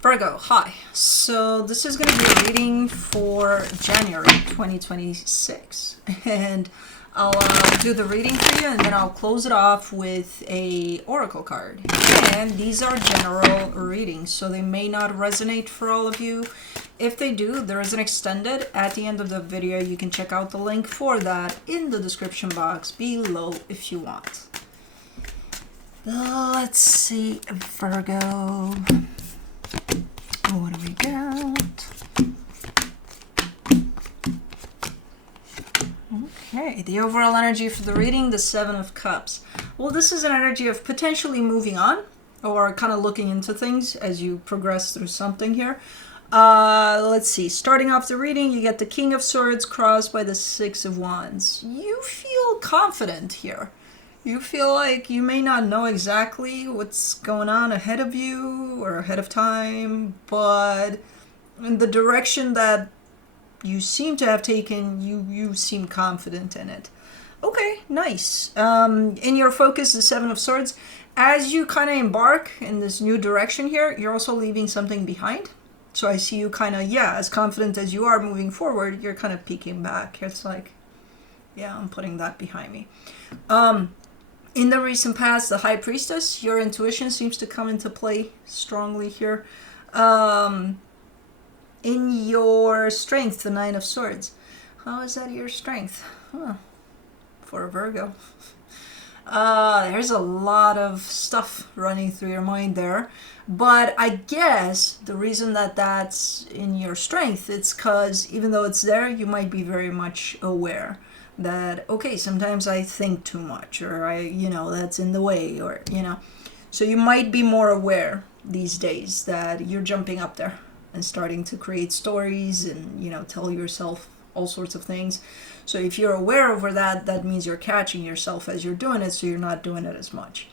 Virgo, hi. So this is going to be a reading for January 2026. And I'll do the reading for you, and then I'll close it off with a oracle card. And these are general readings, so they may not resonate for all of you. If they do, there is an extended at the end of the video. You can check out the link for that in the description box below if you want. Let's see, Virgo. What do we got? Okay, the overall energy for the reading, the Seven of Cups. Well, this is an energy of potentially moving on or kind of looking into things as you progress through something here. Let's see. Starting off the reading, you get the King of Swords crossed by the Six of Wands. You feel confident here. You feel like you may not know exactly what's going on ahead of you or ahead of time, but in the direction that you seem to have taken, you seem confident in it. Okay, nice. In your focus, the Seven of Swords, as you kind of embark in this new direction here, you're also leaving something behind. So I see you kind of, as confident as you are moving forward, you're kind of peeking back. It's like, I'm putting that behind me. In the recent past, the High Priestess, your intuition seems to come into play strongly here. In your strength, the Nine of Swords. How is that your strength? For a Virgo. There's a lot of stuff running through your mind there. But I guess the reason that that's in your strength, it's because even though it's there, you might be very much aware that, okay, sometimes I think too much, or that's in the way, or, So you might be more aware these days that you're jumping up there and starting to create stories and, tell yourself all sorts of things. So if you're aware over that, that means you're catching yourself as you're doing it, so you're not doing it as much.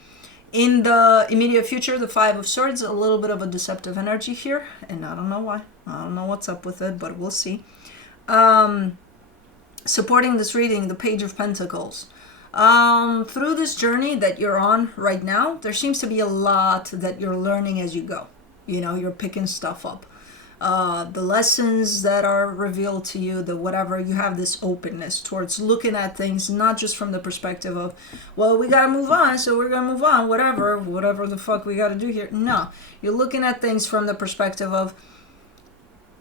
In the immediate future, the Five of Swords, a little bit of a deceptive energy here, and I don't know why. I don't know what's up with it, but we'll see. Supporting this reading, the Page of Pentacles. Through this journey that you're on right now, there seems to be a lot that you're learning as you go. You're picking stuff up. The lessons that are revealed to you, the whatever, you have this openness towards looking at things, not just from the perspective of, well, we got to move on, so we're going to move on, whatever the fuck we got to do here. No, you're looking at things from the perspective of,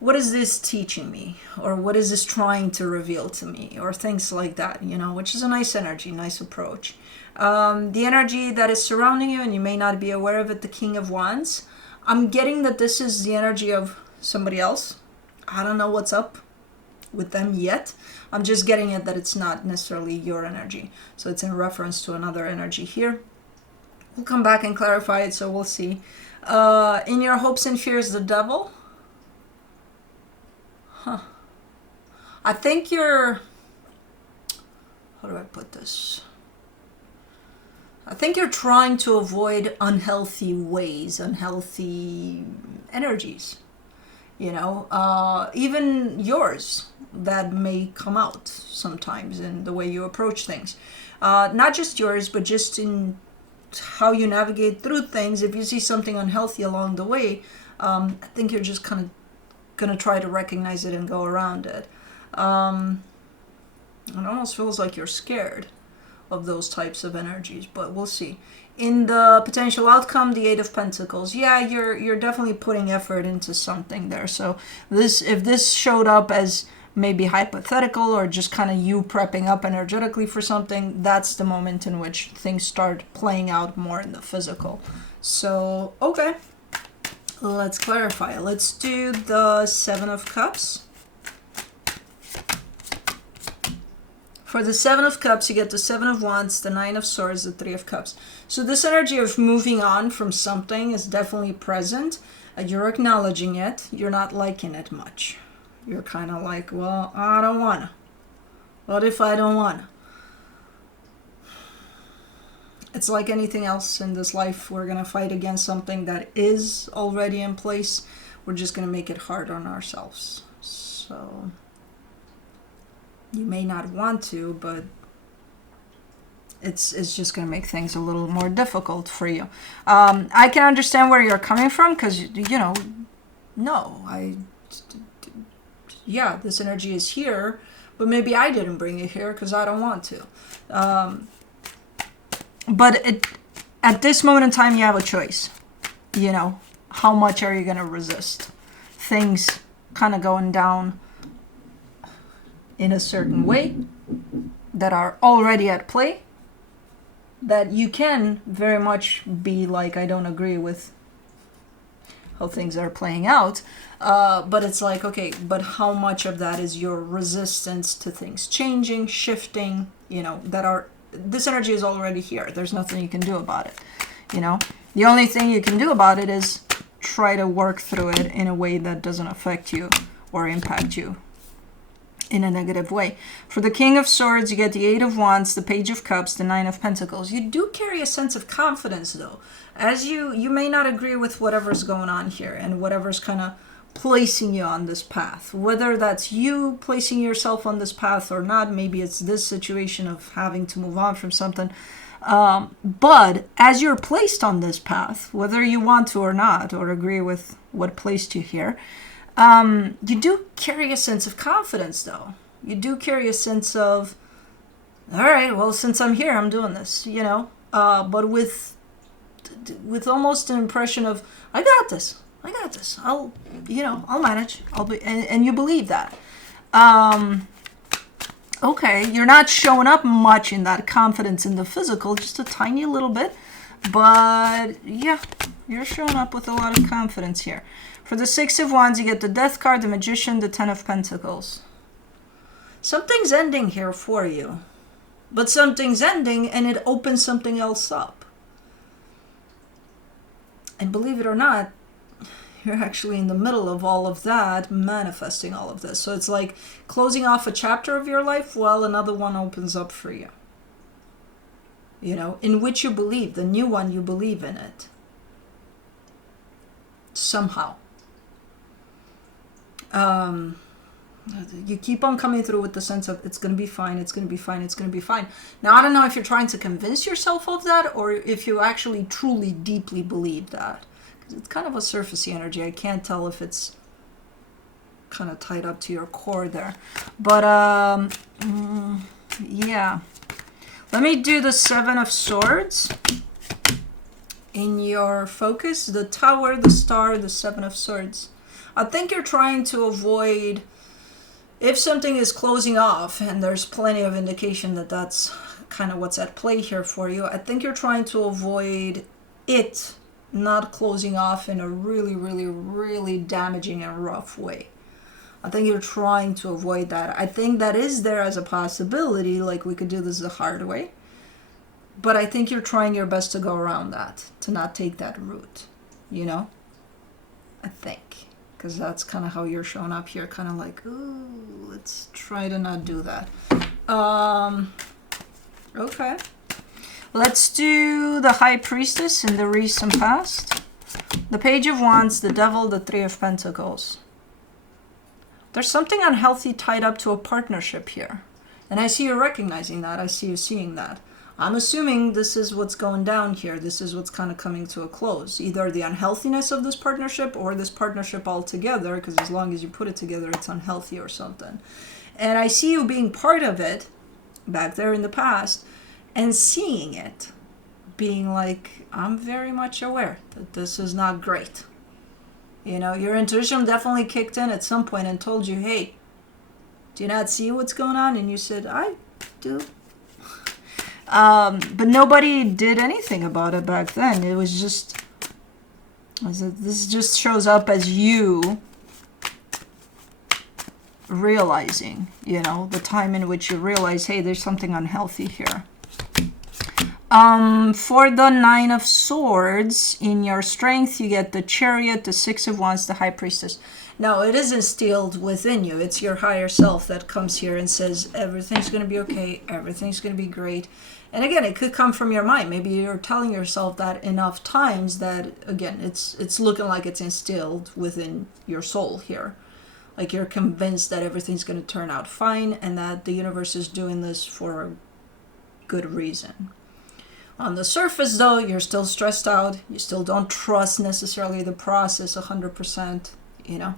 what is this teaching me? Or what is this trying to reveal to me? Or things like that, which is a nice energy, nice approach. The energy that is surrounding you, and you may not be aware of it, the King of Wands. I'm getting that this is the energy of somebody else. I don't know what's up with them yet. I'm just getting it that it's not necessarily your energy. So it's in reference to another energy here. We'll come back and clarify it, so we'll see. In your hopes and fears, the Devil. I think you're, how do I put this? I think you're trying to avoid unhealthy ways, unhealthy energies. Even yours that may come out sometimes in the way you approach things. Not just yours, but just in how you navigate through things. If you see something unhealthy along the way, I think you're just kind of going to try to recognize it and go around it. It almost feels like you're scared of those types of energies, but we'll see. In the potential outcome, the Eight of Pentacles. You're definitely putting effort into something there. So if this showed up as maybe hypothetical or just kind of you prepping up energetically for something, that's the moment in which things start playing out more in the physical. So, okay. Let's clarify. Let's do the Seven of Cups. For the Seven of Cups, you get the Seven of Wands, the Nine of Swords, the Three of Cups. So this energy of moving on from something is definitely present. You're acknowledging it. You're not liking it much. You're kind of like, well, I don't want to. What if I don't want to? It's like anything else in this life. We're going to fight against something that is already in place. We're just going to make it hard on ourselves. So you may not want to, but it's just going to make things a little more difficult for you. I can understand where you're coming from because, no, yeah, this energy is here, but maybe I didn't bring it here because I don't want to. But at this moment in time, you have a choice. You know, how much are you going to resist things kind of going down in a certain way that are already at play, that you can very much be like, I don't agree with how things are playing out, but it's like, okay, but how much of that is your resistance to things changing, shifting, you know, that are, this energy is already here. There's nothing you can do about it, you know. The only thing you can do about it is try to work through it in a way that doesn't affect you or impact you in a negative way. For the King of Swords, you get the Eight of Wands, the Page of Cups, the Nine of Pentacles. You do carry a sense of confidence, though. As you may not agree with whatever's going on here and whatever's kind of placing you on this path. Whether that's you placing yourself on this path or not, maybe it's this situation of having to move on from something. But as you're placed on this path, whether you want to or not, or agree with what placed you here, you do carry a sense of confidence, though. You do carry a sense of, all right, well, since I'm here, I'm doing this, you know, but with almost an impression of, I got this, I'll manage, and you believe that. Okay, you're not showing up much in that confidence in the physical, just a tiny little bit, but yeah, you're showing up with a lot of confidence here. For the Six of Wands, you get the Death card, the Magician, the Ten of Pentacles. Something's ending here for you, but something's ending and it opens something else up. And believe it or not, you're actually in the middle of all of that, manifesting all of this. So it's like closing off a chapter of your life while another one opens up for you. You know, in which you believe, the new one, you believe in it. Somehow. You keep on coming through with the sense of it's going to be fine, it's going to be fine, it's going to be fine. Now, I don't know if you're trying to convince yourself of that or if you actually truly deeply believe that. It's kind of a surfacey energy. I can't tell if it's kind of tied up to your core there. But, yeah. Let me do the Seven of Swords in your focus. The Tower, the Star, the Seven of Swords. I think you're trying to avoid, if something is closing off, and there's plenty of indication that that's kind of what's at play here for you, I think you're trying to avoid it not closing off in a really, really, really damaging and rough way. I think you're trying to avoid that. I think that is there as a possibility, like we could do this the hard way. But I think you're trying your best to go around that, to not take that route, you know? I think. Because that's kind of how you're showing up here, kind of like, ooh, let's try to not do that. Okay. Let's do the High Priestess in the recent past. The Page of Wands, the Devil, the Three of Pentacles. There's something unhealthy tied up to a partnership here. And I see you recognizing that. I see you seeing that. I'm assuming this is what's going down here. This is what's kind of coming to a close. Either the unhealthiness of this partnership or this partnership altogether, because as long as you put it together, it's unhealthy or something. And I see you being part of it back there in the past and seeing it, being like, I'm very much aware that this is not great. You know, your intuition definitely kicked in at some point and told you, hey, do you not see what's going on? And you said, I do. But nobody did anything about it back then. It was just, this just shows up as you realizing, you know, the time in which you realize, hey, there's something unhealthy here. For the Nine of Swords, in your strength, you get the Chariot, the Six of Wands, the High Priestess. Now, it is instilled within you. It's your higher self that comes here and says, everything's going to be okay, everything's going to be great. And again, it could come from your mind. Maybe you're telling yourself that enough times that, again, it's looking like it's instilled within your soul here. Like you're convinced that everything's going to turn out fine and that the universe is doing this for a good reason. On the surface, though, you're still stressed out. You still don't trust necessarily the process 100%. you know.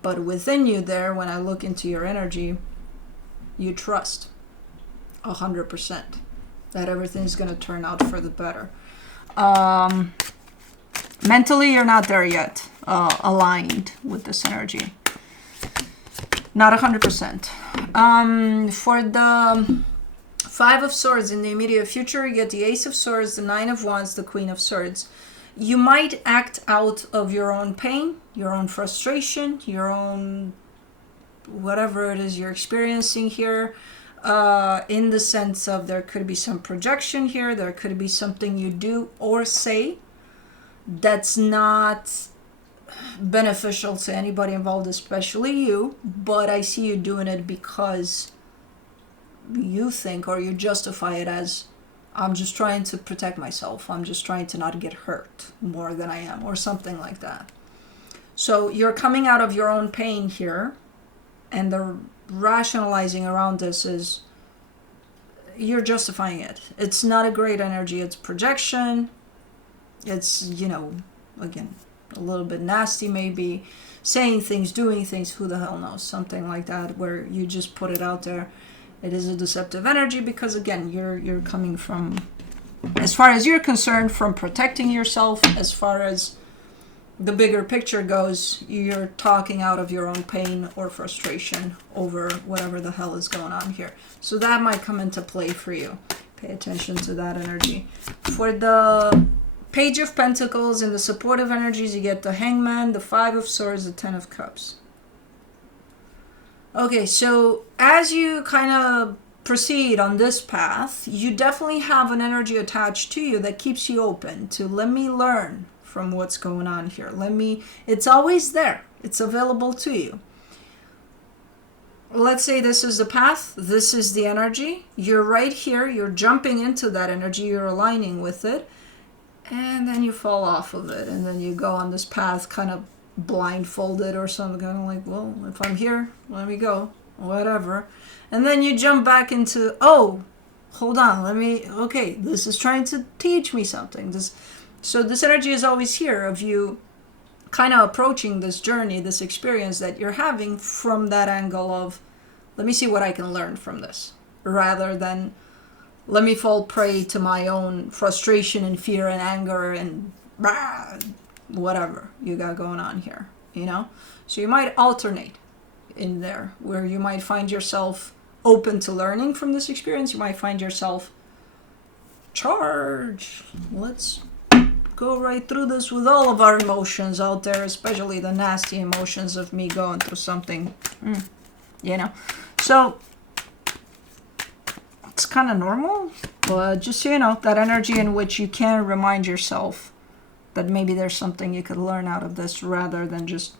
But within you there, when I look into your energy, you trust 100% that everything's going to turn out for the better. Mentally, you're not there yet, aligned with this energy. Not 100%. For the Five of Swords in the immediate future, you get the Ace of Swords, the Nine of Wands, the Queen of Swords. You might act out of your own pain, your own frustration, your own whatever it is you're experiencing here, in the sense of there could be some projection here, there could be something you do or say that's not beneficial to anybody involved, especially you, but I see you doing it because you think, or you justify it as, I'm just trying to protect myself, I'm just trying to not get hurt more than I am, or something like that. So you're coming out of your own pain here, and the rationalizing around this is you're justifying it. It's not a great energy, it's projection, it's, you know, again, a little bit nasty maybe, saying things, doing things, who the hell knows, something like that, where you just put it out there. It is a deceptive energy because, again, you're coming from, as far as you're concerned, from protecting yourself. As far as the bigger picture goes, you're talking out of your own pain or frustration over whatever the hell is going on here. So that might come into play for you. Pay attention to that energy. For the Page of Pentacles and the supportive energies, you get the Hangman, the Five of Swords, the Ten of Cups. Okay, so as you kind of proceed on this path, you definitely have an energy attached to you that keeps you open to, let me learn from what's going on here. It's always there. It's available to you. Let's say this is the path, this is the energy. You're right here, you're jumping into that energy, you're aligning with it. And then you fall off of it, and then you go on this path kind of blindfolded or something, kind of like, well, if I'm here, let me go, whatever. And then you jump back into, oh, hold on, okay, this is trying to teach me something. So this energy is always here of you kind of approaching this journey, this experience that you're having from that angle of, let me see what I can learn from this, rather than let me fall prey to my own frustration and fear and anger and whatever you got going on here, you know? So you might alternate in there, where you might find yourself open to learning from this experience. You might find yourself, charge, let's go right through this with all of our emotions out there, especially the nasty emotions of me going through something, you know? So it's kind of normal, but just so you know, that energy in which you can remind yourself that maybe there's something you could learn out of this, rather than just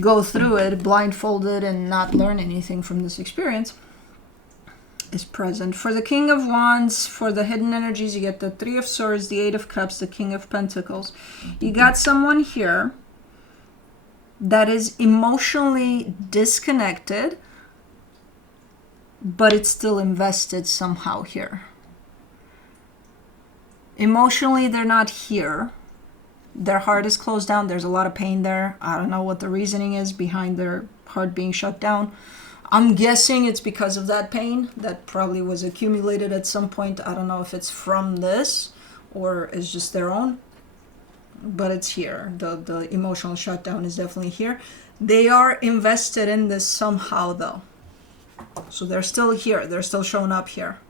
go through it blindfolded and not learn anything from this experience, is present. For the King of Wands, for the hidden energies, you get the Three of Swords, the Eight of Cups, the King of Pentacles. You got someone here that is emotionally disconnected, but it's still invested somehow here. Emotionally, they're not here. Their heart is closed down. There's a lot of pain there. I don't know what the reasoning is behind their heart being shut down. I'm guessing it's because of that pain that probably was accumulated at some point. I don't know if it's from this or it's just their own, but it's here. The emotional shutdown is definitely here. They are invested in this somehow, though. So they're still here. They're still showing up here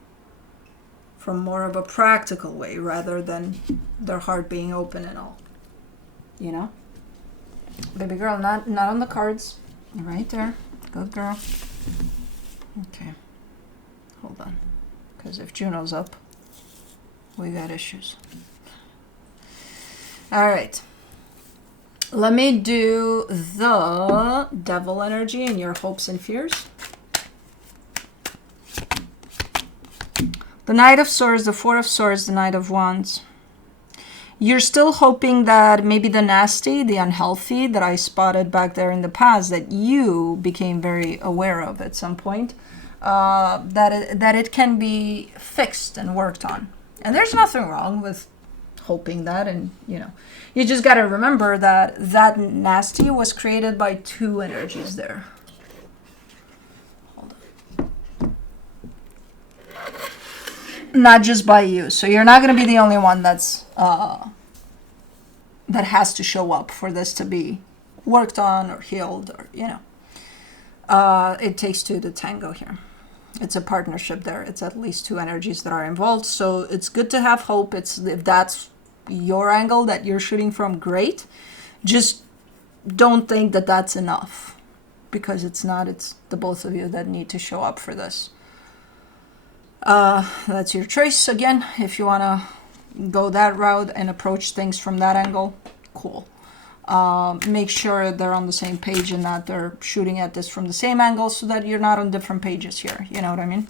from more of a practical way, rather than their heart being open and all. You know? Baby girl, not on the cards. Right there. Good girl. Okay. Hold on. Because if Juno's up, we got issues. All right. Let me do the devil energy and your hopes and fears. The Knight of Swords, the Four of Swords, the Knight of Wands. You're still hoping that maybe the nasty, the unhealthy that I spotted back there in the past, that you became very aware of at some point, that it can be fixed and worked on. And there's nothing wrong with hoping that. And, you know, you just got to remember that that nasty was created by two energies there. Hold on. Not just by you. So you're not going to be the only one that's that has to show up for this to be worked on or healed, or, you know. It takes two to tango here. It's a partnership there. It's at least two energies that are involved. So it's good to have hope. It's, if that's your angle that you're shooting from, great. Just don't think that that's enough, because it's not. It's the both of you that need to show up for this. That's your choice. Again, if you want to go that route and approach things from that angle, cool. Make sure they're on the same page and that they're shooting at this from the same angle, so that you're not on different pages here. You know what I mean?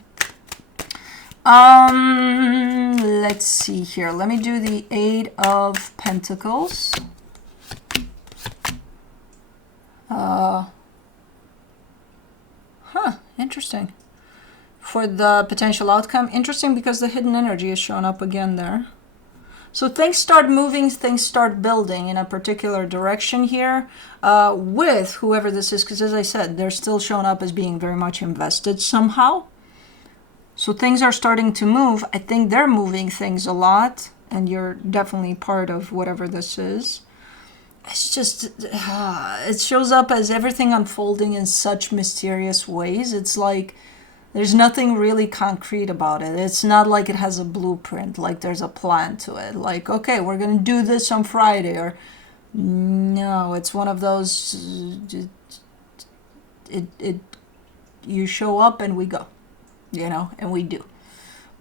Let's see here. Let me do the Eight of Pentacles. Interesting. For the potential outcome, interesting, because the hidden energy is showing up again there. So things start moving, things start building in a particular direction here with whoever this is, because as I said, they're still showing up as being very much invested somehow. So things are starting to move. I think they're moving things a lot, and you're definitely part of whatever this is. It's just, it shows up as everything unfolding in such mysterious ways. It's like there's nothing really concrete about it. It's not like it has a blueprint, like there's a plan to it. Like, okay, we're going to do this on Friday, or no, it's one of those, you show up and we go, you know, and we do.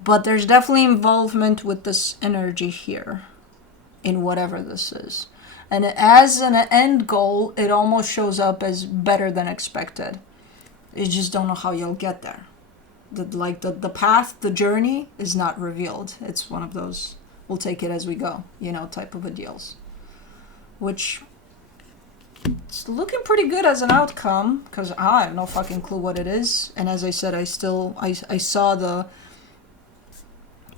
But there's definitely involvement with this energy here in whatever this is. And as an end goal, it almost shows up as better than expected. You just don't know how you'll get there. The path, the journey is not revealed. It's one of those, we'll take it as we go, you know, type of a deals. Which, it's looking pretty good as an outcome, because I have no fucking clue what it is. And as I said, I saw the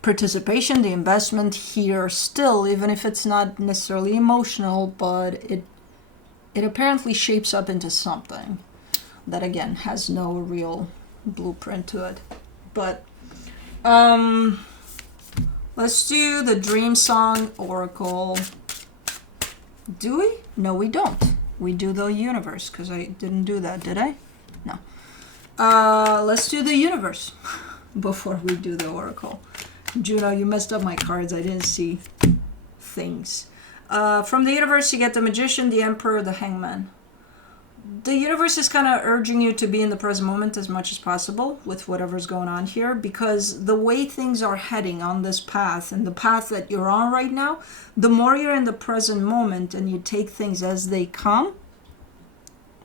participation, the investment here still, even if it's not necessarily emotional, but it apparently shapes up into something that, again, has no real blueprint to it. But let's do the Dream Song Oracle. Do we? No, we don't. We do the universe, because I didn't do that, did I? No. Let's do the universe before we do the oracle. Juno, you messed up my cards. I didn't see things. From the universe, you get the Magician, the Emperor, the Hangman. The universe is kind of urging you to be in the present moment as much as possible with whatever's going on here, because the way things are heading on this path, and the path that you're on right now, the more you're in the present moment and you take things as they come,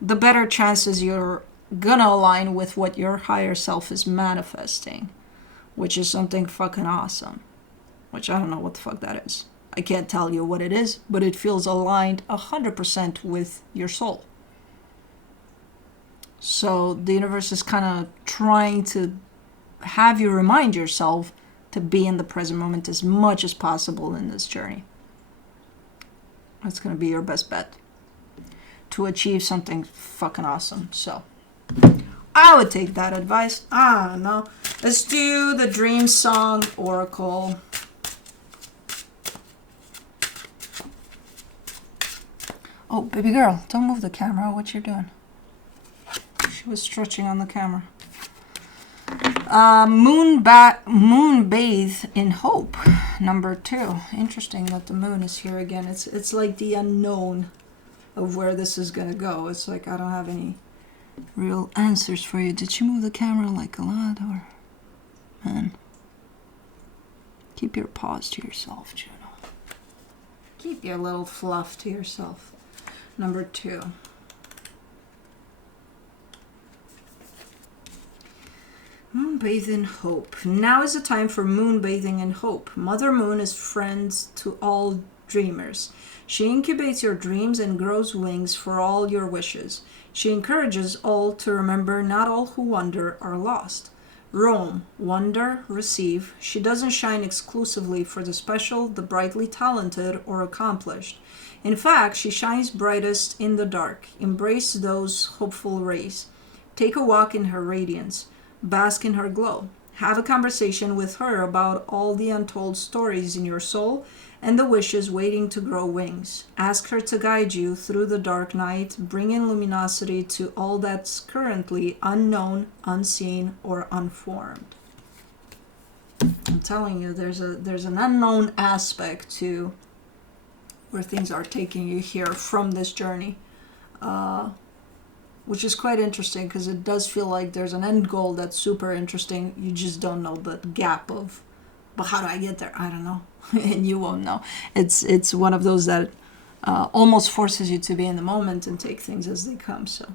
the better chances you're gonna align with what your higher self is manifesting, which is something fucking awesome, which I don't know what the fuck that is. I can't tell you what it is, but it feels aligned 100% with your soul. So the universe is kind of trying to have you remind yourself to be in the present moment as much as possible in this journey. That's going to be your best bet to achieve something fucking awesome. So I would take that advice. I don't know. Let's do the Dream Song Oracle. Oh, baby girl, don't move the camera. What you doing? She was stretching on the camera. Moon bathe in hope. Number 2. Interesting that the moon is here again. It's like the unknown of where this is gonna go. It's like I don't have any real answers for you. Did she move the camera like a lot, or man? Keep your paws to yourself, Juno. Keep your little fluff to yourself. Number 2. Moonbathe in hope. Now is the time for moonbathing in hope. Mother Moon is friend to all dreamers. She incubates your dreams and grows wings for all your wishes. She encourages all to remember not all who wander are lost. Roam, wonder, receive. She doesn't shine exclusively for the special, the brightly talented, or accomplished. In fact, she shines brightest in the dark. Embrace those hopeful rays. Take a walk in her radiance. Bask in her glow. Have a conversation with her about all the untold stories in your soul and the wishes waiting to grow wings. Ask her to guide you through the dark night, bringing luminosity to all that's currently unknown, unseen, or unformed. I'm telling you, there's an unknown aspect to where things are taking you here from this journey, which is quite interesting because it does feel like there's an end goal that's super interesting. You just don't know the gap of, but how do I get there? I don't know. And you won't know. It's one of those that almost forces you to be in the moment and take things as they come. So,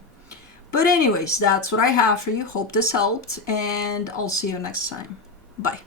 but anyways, that's what I have for you. Hope this helped, and I'll see you next time. Bye.